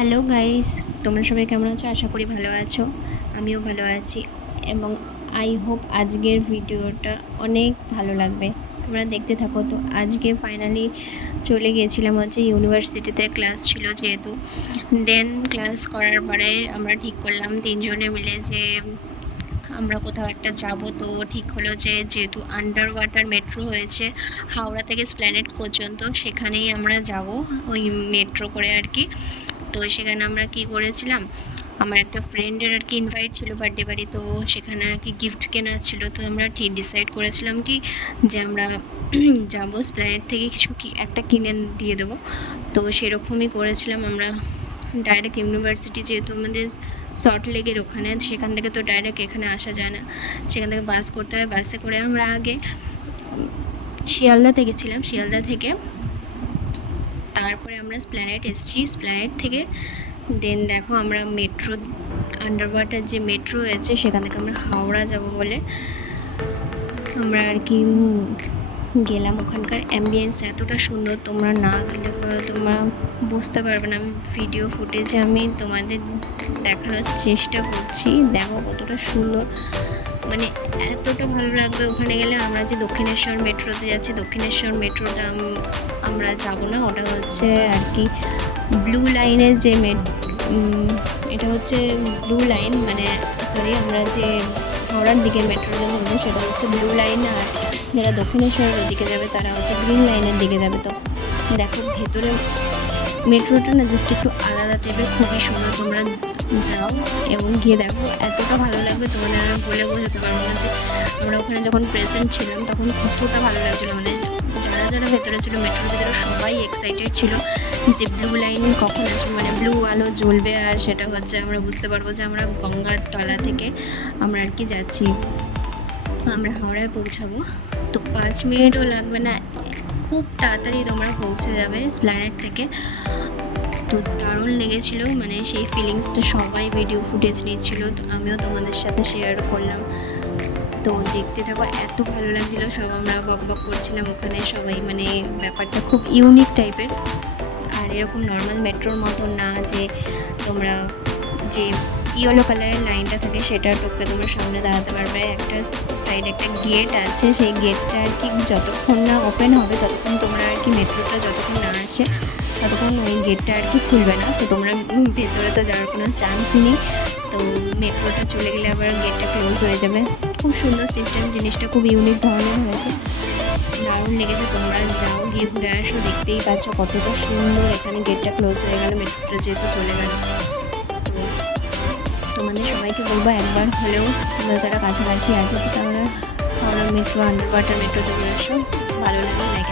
Hello guys, তোমরা সবাই কেমন আছো? আশা করি ভালো আছো। আমিও ভালো আছি এবং আই হোপ আজকের ভিডিওটা অনেক ভালো লাগবে। তোমরা দেখতে থাকো। তো আজকে ফাইনালি চলে গিয়েছিলাম ইউনিভার্সিটিতে, ক্লাস ছিল যেহেতু। দেন ক্লাস করার পরে আমরা ঠিক করলাম তিনজনে মিলে যে আমরা কোথাও একটা যাব। তো ঠিক হলো যে যেহেতু আন্ডার ওয়াটার মেট্রো হয়েছে হাওড়া থেকে এসপ্ল্যানেড পর্যন্ত, সেখানেই আমরা যাব ওই মেট্রো করে আর কি। তো সেখানে আমরা কি করেছিলাম, আমার একটা ফ্রেন্ডের আর কি ইনভাইট ছিল বার্থডে বাড়ি, তো সেখানে আর কি গিফট কেনার ছিল। তো আমরা ঠিক ডিসাইড করেছিলাম কি যে আমরা যাবো এসপ্ল্যানেড থেকে কিছু একটা কিনে দিয়ে দেবো। তো সেরকমই করেছিলাম আমরা। ডাইরেক্ট ইউনিভার্সিটি যেহেতু আমাদের সল্ট লেকের ওখানে, সেখান থেকে তো ডাইরেক্ট এখানে আসা যায় না, সেখান থেকে বাস করতে হয়। বাসে করে আমরা আগে শিয়ালদাতে গেছিলাম, শিয়ালদা থেকে তারপরে আমরা এসপ্ল্যানেড এসেছি। এসপ্ল্যানেড থেকে দেন দেখো আমরা মেট্রো, আন্ডার ওয়াটার যে মেট্রো হয়েছে সেখান থেকে আমরা হাওড়া যাব বলে আমরা আর কি গেলাম। ওখানকার অ্যাম্বিয়েন্স এতটা সুন্দর, তোমরা না গেলে তোমরা বুঝতে পারবে না। আমি ভিডিও ফুটেজে আমি তোমাদের দেখানোর চেষ্টা করছি, দেখো কতটা সুন্দর, মানে এতটা ভালো লাগবে ওখানে গেলে। আমরা যে দক্ষিণেশ্বর মেট্রোতে যাচ্ছি, দক্ষিণেশ্বর মেট্রোটা আমরা যাব না, ওটা হচ্ছে আর কি ব্লু লাইনের যে এটা হচ্ছে ব্লু লাইন, মানে সরি, আমরা যে হাওড়ার দিকের মেট্রোটা বলবো সেটা হচ্ছে ব্লু লাইন, আর যারা দক্ষিণেশ্বরের ওদিকে যাবে তারা হচ্ছে গ্রিন লাইনের দিকে যাবে। তো দেখো ভেতরে মেট্রোটা না জাস্ট একটু আলাদা টাইপের, খুবই সুন্দর। তোমরা যাও এবং গিয়ে দেখো, এতটা ভালো লাগবে তোমাদের আমি বলে বোঝাতে পারবো না। যে আমরা ওখানে যখন প্রেজেন্ট ছিলাম তখন কতটা ভালো লাগছিলো আমাদের। যারা যারা ভেতরে ছিল মেট্রোর ভেতরে সবাই এক্সাইটেড ছিল যে ব্লু লাইনে কখন আসবে, মানে ব্লু আলো জ্বলবে, আর সেটা হচ্ছে আমরা বুঝতে পারবো যে আমরা গঙ্গার তলা থেকে আমরা আর কি যাচ্ছি, আমরা হাওড়ায় পৌঁছাবো। তো 5 মিনিটও লাগবে না, খুব তাড়াতাড়ি তোমরা পৌঁছে যাবে এসপ্ল্যানেড থেকে। তো দারুণ লেগেছিলো, মানে সেই ফিলিংসটা সবাই ভিডিও ফুটেজ নিচ্ছিলো, তো আমিও তোমাদের সাথে শেয়ার করলাম। তো দেখতে থাকো, এত ভালো লাগছিলো, সব আমরা বক বক করছিলাম ওখানে সবাই, মানে ব্যাপারটা খুব ইউনিক টাইপের। আর এরকম নর্মাল মেট্রোর মতো না যে তোমরা যে ইয়েলো কালারের লাইনটা থাকে সেটা টপকে তোমরা সামনে দাঁড়াতে পারবে। একটা সাইডে একটা গেট আছে, সেই গেটটা আর কি যতক্ষণ না ওপেন হবে ততক্ষণ তোমরা আর কি মেট্রোটা যতক্ষণ না আসে ততক্ষণ ওই গেটটা আর কি খুলবে না। তো তোমরা ভেতরে তো যাওয়ার কোনো চান্সই নেই। তো মেট্রোটা চলে গেলে আবার গেটটা ক্লোজ হয়ে যাবে। খুব সুন্দর সিস্টেম, জিনিসটা খুব ইউনিক ধরনের হয়েছে, দারুণ লেগেছে। তোমরা যাও, গিয়ে ঘুরে আসো, দেখতেই পাচ্ছ কতটা সুন্দর। এখানে গেটটা ক্লোজ হয়ে গেল, মেট্রোটা যেহেতু চলে গেল। তো তোমাদের সবাইকে বলবো একবার হলেও তোমরা যারা কাছাকাছি আছো তারা হাওড়া মেট্রো, আন্ডার ওয়াটার মেট্রোতে চলে আসো। ভালো লাগে, লাইক